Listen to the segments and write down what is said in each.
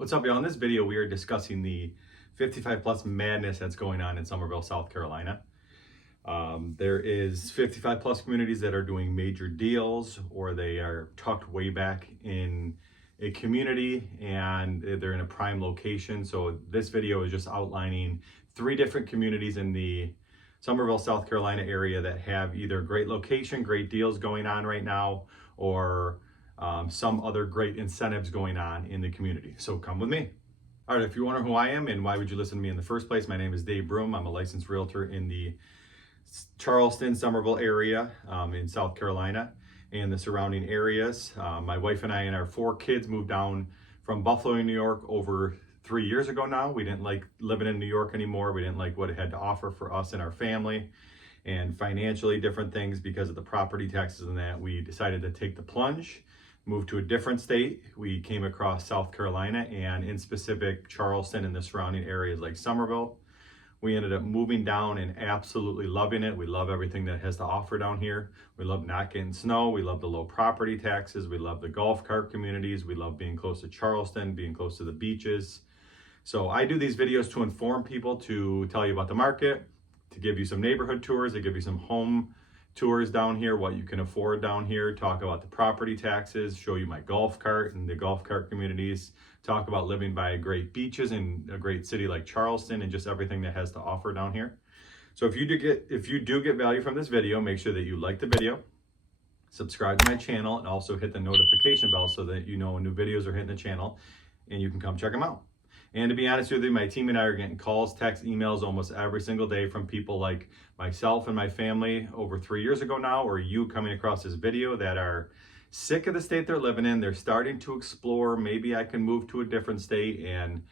What's up, y'all? In this video, we are discussing the 55 plus madness that's going on in Summerville, South Carolina. There is 55 plus communities that are doing major deals, or they are tucked way back in a community and they're in a prime location. So this video is just outlining 3 different communities in the Summerville, South Carolina area that have either great location, great deals going on right now, or some other great incentives going on in the community. So come with me. All right, if you're wondering who I am and why would you listen to me in the first place, my name is Dave Broom. I'm a licensed realtor in the Charleston, Summerville area in South Carolina and the surrounding areas. My wife and I and our 4 kids moved down from Buffalo, New York over 3 years ago now. We didn't like living in New York anymore. We didn't like what it had to offer for us and our family, and financially different things because of the property taxes and that. We decided to take the plunge, move to a different state. We came across South Carolina, and in specific Charleston and the surrounding areas like Summerville. We ended up moving down and absolutely loving it. We love everything that it has to offer down here. We love not getting snow. We love the low property taxes. We love the golf cart communities. We love being close to Charleston, being close to the beaches. So I do these videos to inform people, to tell you about the market, to give you some neighborhood tours, to give you some home tours down here, what you can afford down here, talk about the property taxes, show you my golf cart and the golf cart communities, talk about living by great beaches in a great city like Charleston, and just everything that has to offer down here. So if you do get value from this video, make sure that you like the video, subscribe to my channel, and also hit the notification bell so that you know when new videos are hitting the channel and you can come check them out. And to be honest with you, my team and I are getting calls, texts, emails almost every single day from people like myself and my family over 3 years ago now, or you coming across this video, that are sick of the state they're living in. They're starting to explore, maybe I can move to a different state and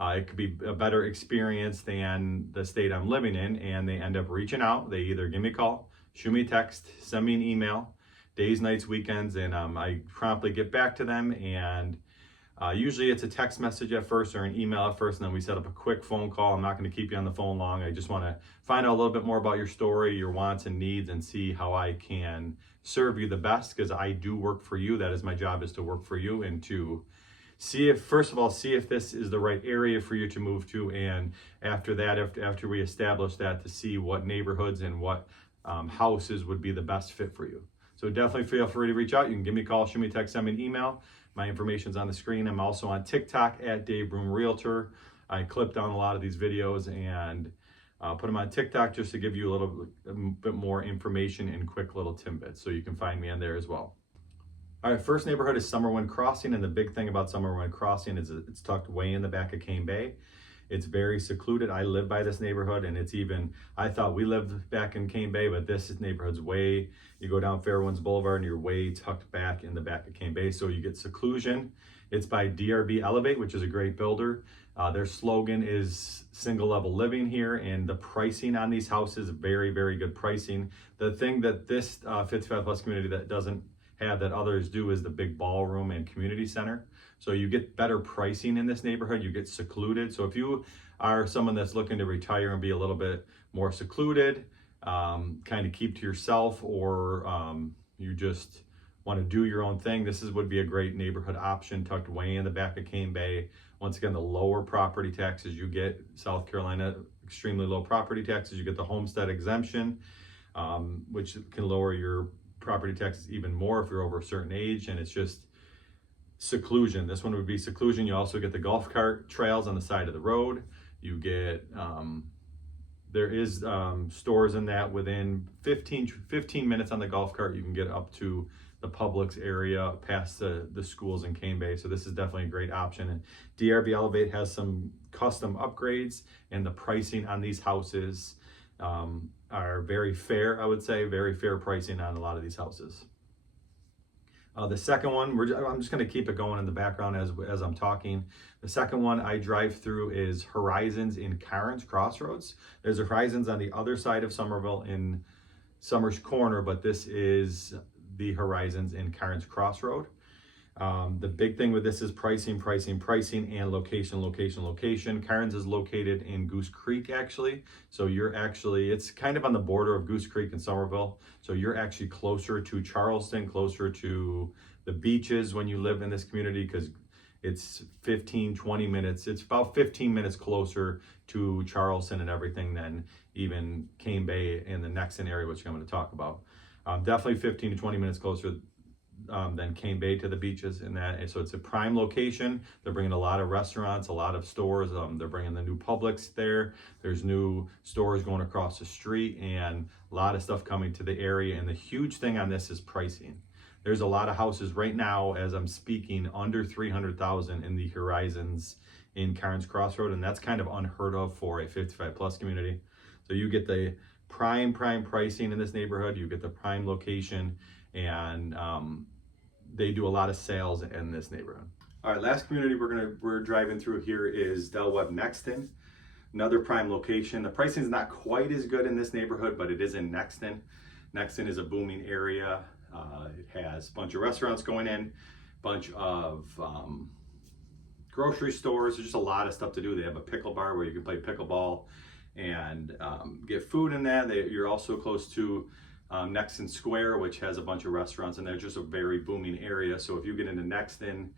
it could be a better experience than the state I'm living in. And they end up reaching out. They either give me a call, shoot me a text, send me an email, days, nights, weekends, and I promptly get back to them. And usually it's a text message at first or an email at first, and then we set up a quick phone call. I'm not going to keep you on the phone long. I just want to find out a little bit more about your story, your wants and needs, and see how I can serve you the best, because I do work for you. That is my job, is to work for you and to see if, first of all, see if this is the right area for you to move to. And after that, after we establish that, to see what neighborhoods and what houses would be the best fit for you. So definitely feel free to reach out. You can give me a call, shoot me a text, send me an email. My information's on the screen. I'm also on TikTok at Dave Broom Realtor. I clip down a lot of these videos and put them on TikTok just to give you a bit more information and quick little tidbits. So you can find me on there as well. All right, first neighborhood is Summerwind Crossing. And the big thing about Summerwind Crossing is it's tucked way in the back of Cane Bay. It's very secluded. I live by this neighborhood, and it's even, I thought we lived back in Cane Bay, but this neighborhood's way, you go down Fairwinds Boulevard and you're way tucked back in the back of Cane Bay. So you get seclusion. It's by DRB Elevate, which is a great builder. Their slogan is single level living here, and the pricing on these houses, very, very good pricing. The thing that this 55 plus community that doesn't have that others do is the big ballroom and community center. So you get better pricing in this neighborhood. You get secluded. So if you are someone that's looking to retire and be a little bit more secluded, kind of keep to yourself, or you just want to do your own thing, this would be a great neighborhood option, tucked way in the back of Cane Bay. Once again, the lower property taxes you get, South Carolina, extremely low property taxes. You get the homestead exemption, which can lower your property taxes even more if you're over a certain age, and it's just seclusion. This one would be seclusion. You also get the golf cart trails on the side of the road. You get there is stores in that within 15 minutes on the golf cart. You can get up to the Publix area past the schools in Cane Bay. So this is definitely a great option. And DRB Elevate has some custom upgrades, and the pricing on these houses are very fair. I would say very fair pricing on a lot of these houses. The second one, I'm just going to keep it going in the background as I'm talking. The second one I drive through is Horizons in Carnes Crossroads. There's a Horizons on the other side of Summerville in Summers Corner, but this is the Horizons in Carnes Crossroad. The big thing with this is pricing, and location. Carnes is located in Goose Creek, actually. So it's kind of on the border of Goose Creek and Summerville. So you're actually closer to Charleston, closer to the beaches when you live in this community, because It's 15, 20 minutes. It's about 15 minutes closer to Charleston and everything than even Cane Bay and the Nexton area, which I'm going to talk about. Definitely 15 to 20 minutes closer than Cane Bay to the beaches and that. And so it's a prime location. They're bringing a lot of restaurants, a lot of stores. They're bringing the new Publix there. There's new stores going across the street and a lot of stuff coming to the area. And the huge thing on this is pricing. There's a lot of houses right now, as I'm speaking, under 300,000 in the Horizons in Carnes Crossroad, and that's kind of unheard of for a 55 plus community. So you get the prime pricing in this neighborhood, you get the prime location, and they do a lot of sales in this neighborhood. All right, last community we're driving through here is Del Webb Nexton, another prime location. The pricing is not quite as good in this neighborhood, but it is in Nexton. Nexton is a booming area. It has a bunch of restaurants going in, bunch of grocery stores. There's just a lot of stuff to do. They have a pickle bar where you can play pickleball and get food in that. You're also close to Nexton Square, which has a bunch of restaurants, and they're just a very booming area. So if you get into Nexton,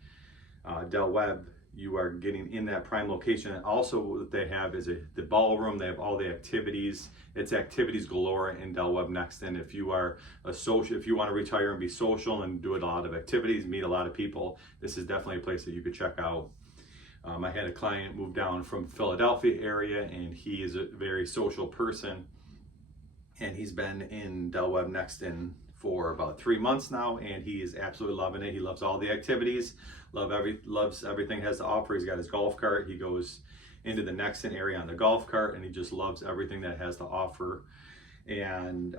Del Webb, you are getting in that prime location. And also what they have is the ballroom. They have all the activities. It's activities galore in Del Webb Nexton. If you are if you want to retire and be social and do a lot of activities, meet a lot of people, this is definitely a place that you could check out. I had a client move down from Philadelphia area, and he is a very social person, and he's been in Del Webb Nexton for about 3 months now, and he is absolutely loving it. He loves all the activities, loves everything it has to offer. He's got his golf cart. He goes into the Nexton area on the golf cart, and he just loves everything that it has to offer, and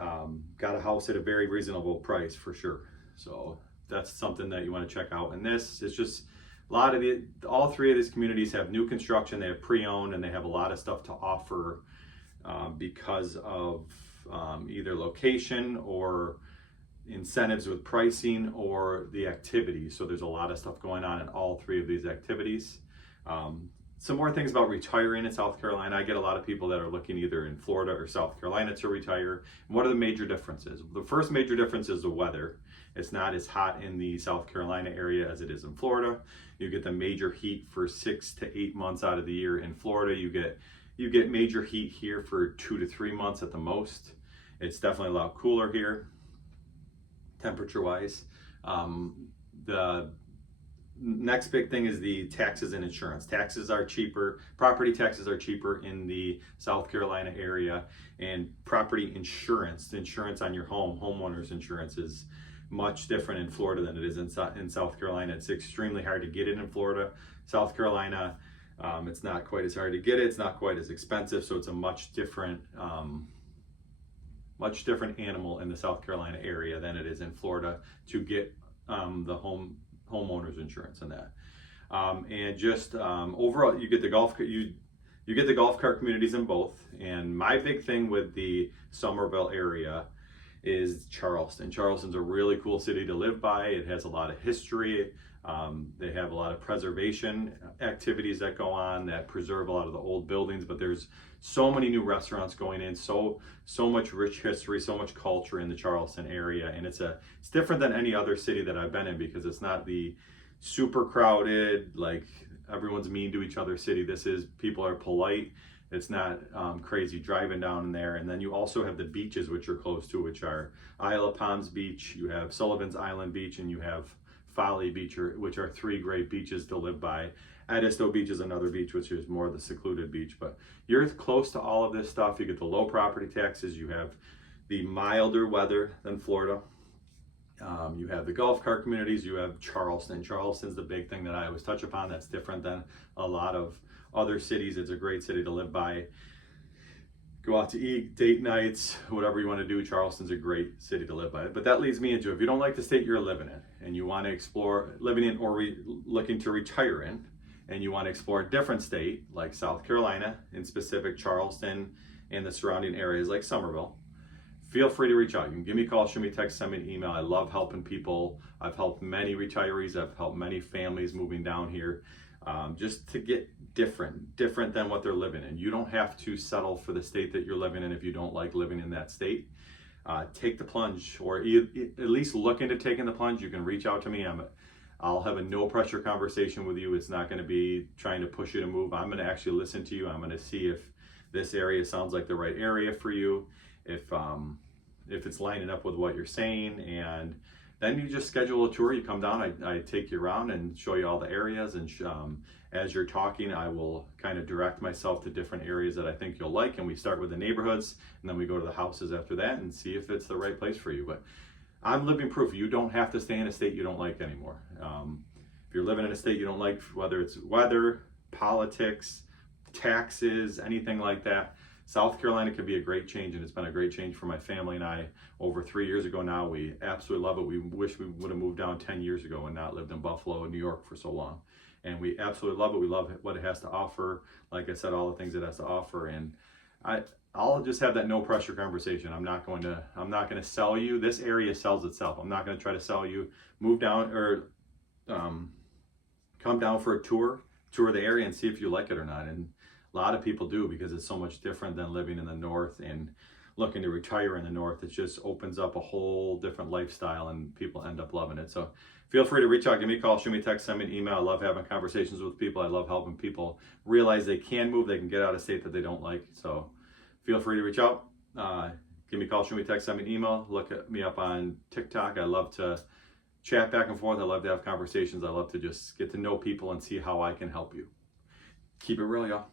got a house at a very reasonable price for sure. So that's something that you want to check out. And this is just a lot of all three of these communities have new construction. They have pre-owned, and they have a lot of stuff to offer because of either location or incentives with pricing or the activities. So there's a lot of stuff going on in all three of these activities. Some more things about retiring in South Carolina. I get a lot of people that are looking either in Florida or South Carolina to retire. And what are the major differences? The first major difference is the weather. It's not as hot in the South Carolina area as it is in Florida. You get the major heat for 6 to 8 months out of the year. In Florida, you get major heat here for 2 to 3 months at the most. It's definitely a lot cooler here, temperature-wise. The next big thing is the taxes and insurance. Taxes are cheaper. Property taxes are cheaper in the South Carolina area, and property insurance, the insurance on your home, homeowners insurance, is much different in Florida than it is in South Carolina. It's extremely hard to get it in Florida. South Carolina, it's not quite as hard to get it. It's not quite as expensive, so it's a much different animal in the South Carolina area than it is in Florida to get the homeowners insurance and that. And just overall, you get the golf cart communities in both. And my big thing with the Summerville area is Charleston. Charleston's a really cool city to live by. It has a lot of history. They have a lot of preservation activities that go on that preserve a lot of the old buildings, but there's so many new restaurants going in, so much rich history, so much culture in the Charleston area. And it's different than any other city that I've been in, because it's not the super crowded, like everyone's mean to each other city. People are polite. It's not crazy driving down in there. And then you also have the beaches, which are close to, which are Isle of Palms Beach, you have Sullivan's Island Beach, and you have Folly Beach, which are 3 great beaches to live by. Edisto Beach is another beach, which is more the secluded beach. But you're close to all of this stuff. You get the low property taxes. You have the milder weather than Florida. You have the golf cart communities. You have Charleston. Charleston's the big thing that I always touch upon. That's different than a lot of other cities. It's a great city to live by. Go out to eat, date nights, whatever you want to do. Charleston's a great city to live by. But that leads me into, if you don't like the state you're living in and you want to explore living in or looking to retire in, and you want to explore a different state like South Carolina, in specific Charleston and the surrounding areas like Summerville, feel free to reach out. You can give me a call, shoot me a text, send me an email. I love helping people. I've helped many retirees. I've helped many families moving down here, just to get different than what they're living in. You don't have to settle for the state that you're living in if you don't like living in that state. Take the plunge, or at least look into taking the plunge. You can reach out to me. I'll have a no pressure conversation with you. It's not going to be trying to push you to move. I'm going to actually listen to you. I'm going to see if this area sounds like the right area for you, if it's lining up with what you're saying, and then you just schedule a tour. You come down, I take you around and show you all the areas, and as you're talking, I will kind of direct myself to different areas that I think you'll like, and we start with the neighborhoods, and then we go to the houses after that and see if it's the right place for you. But I'm living proof. You don't have to stay in a state you don't like anymore. If you're living in a state you don't like, whether it's weather, politics, taxes, anything like that, South Carolina could be a great change, and it's been a great change for my family and I over 3 years ago now. We absolutely love it. We wish we would have moved down 10 years ago and not lived in Buffalo and New York for so long. And we absolutely love it. We love what it has to offer. Like I said, all the things it has to offer. And I'll just have that no pressure conversation. I'm not going to sell you. This area sells itself. I'm not going to try to sell you. Move down or come down for a tour the area and see if you like it or not. And a lot of people do, because it's so much different than living in the north and looking to retire in the north. It just opens up a whole different lifestyle, and people end up loving it. So feel free to reach out, give me a call, shoot me a text, send me an email. I love having conversations with people. I love helping people realize they can move, they can get out of state that they don't like. So feel free to reach out. Give me a call, shoot me a text, send me an email. Look at me up on TikTok. I love to chat back and forth. I love to have conversations. I love to just get to know people and see how I can help you. Keep it real, y'all.